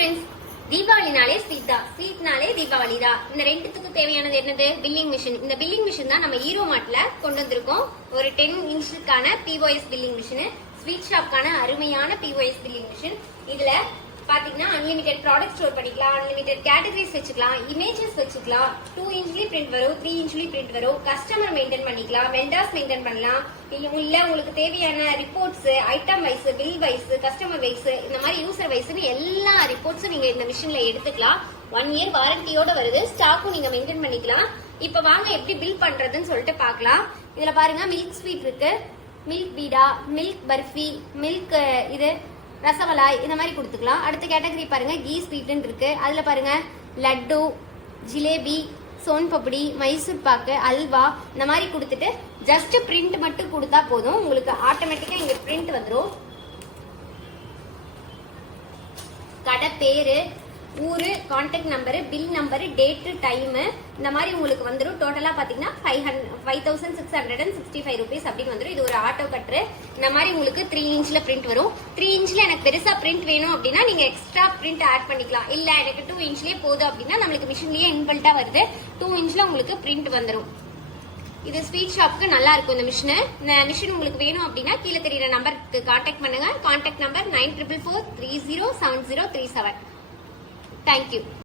Friends, தீபாவளினாலே sweet தான், ஸ்வீட்னாலே தீபாவளி தான். இந்த ரெண்டுத்துக்கு தேவையானது என்னது? Billing machine. இந்த பில்லிங் மிஷின் தான் நம்ம ஈரோ மார்ட்ல கொண்டு வந்திருக்கோம். ஒரு 10 இன்ச்சுக்கான பிஓஎஸ் பில்லிங் மிஷின், ஸ்வீட் ஷாப்கான அருமையான பிஓஎஸ் பில்லிங் மிஷின். இதுல பாத்தீங்கன்னா அன்லிமிடெட் ப்ராடக்ட் ஸ்டோர் பண்ணிக்கலாம், அன்லிமிடெட் கேட்டகரிஸ் வச்சுக்கலாம், இமேஜஸ் வச்சுக்கலாம், 2 இன்ச்லி பிரிண்ட் வரும், 3 இன்ச்லி பிரிண்ட் வரும், கஸ்டமர் மெயின்டைன் பண்ணிக்கலாம், வெண்டர்ஸ் மெயின்டைன் பண்ணலாம். இல்ல உங்களுக்கு தேவையான reports, item wise, bill wise, customer wise, இந்த மாதிரி யூசர் வைஸ்னு எல்லா ரிப்போர்ட்ஸும் நீங்க இந்த மிஷின்ல எடுத்துக்கலாம். 1 இயர் வாரண்டியோட வருது. ஸ்டாக்கும் நீங்க மெயின்டைன் பண்ணிக்கலாம். இப்ப வாங்க எப்படி பில் பண்றதுன்னு சொல்லிட்டு பாக்கலாம். இதுல பாருங்க மில்க் ஸ்வீட் இருக்கு, மில்க் பீடா, மில்க் பர்ஃபி, மில்க் இது ரசமலாய், இந்த மாதிரி கொடுத்துக்கலாம். அடுத்த கேட்டகரி பாருங்க கீ ஸ்வீட்னு இருக்கு. அதுல பாருங்க லட்டு, ஜிலேபி, சோன் பப்படி, மைசூர் பாக்கு, அல்வா, இந்த மாதிரி கொடுத்துட்டு ஜஸ்ட் பிரிண்ட் மட்டும் கொடுத்தா போதும். உங்களுக்கு ஆட்டோமேட்டிக்கா இங்க பிரிண்ட் வந்துடும். கடை பேரு, ஊரு, contact number, bill number, date, time, இந்த மாதிரி உங்களுக்கு வந்துடும். டோட்டலா பாத்தீங்கன்னா 5665 rupees அப்படின்னு வந்துடும். இது ஒரு ஆட்டோ கட்ரு. இந்த மாதிரி உங்களுக்கு 3 இன்ச்ல பிரிண்ட் வரும். 3 இன்ச்ல எனக்கு பெருசா பிரிண்ட் வேணும் அப்படின்னா நீங்க எக்ஸ்ட்ரா பிரிண்ட் ஆட் பண்ணிக்கலாம். இல்ல எனக்கு 2 இன்ச்லயே போதும் அப்படின்னா நம்மளுக்கு மிஷின்லயே இன்பில்ட்டா வருது. 2 இன்ச்ல உங்களுக்கு பிரிண்ட் வந்துடும். இது ஸ்வீட் ஷாப்க்கு நல்லா இருக்கும் இந்த மிஷின். இந்த மிஷின் உங்களுக்கு வேணும் அப்படின்னா கீழே தெரியுற நம்பருக்கு கான்டாக்ட் பண்ணுங்க. Contact number 9444307037. Thank you.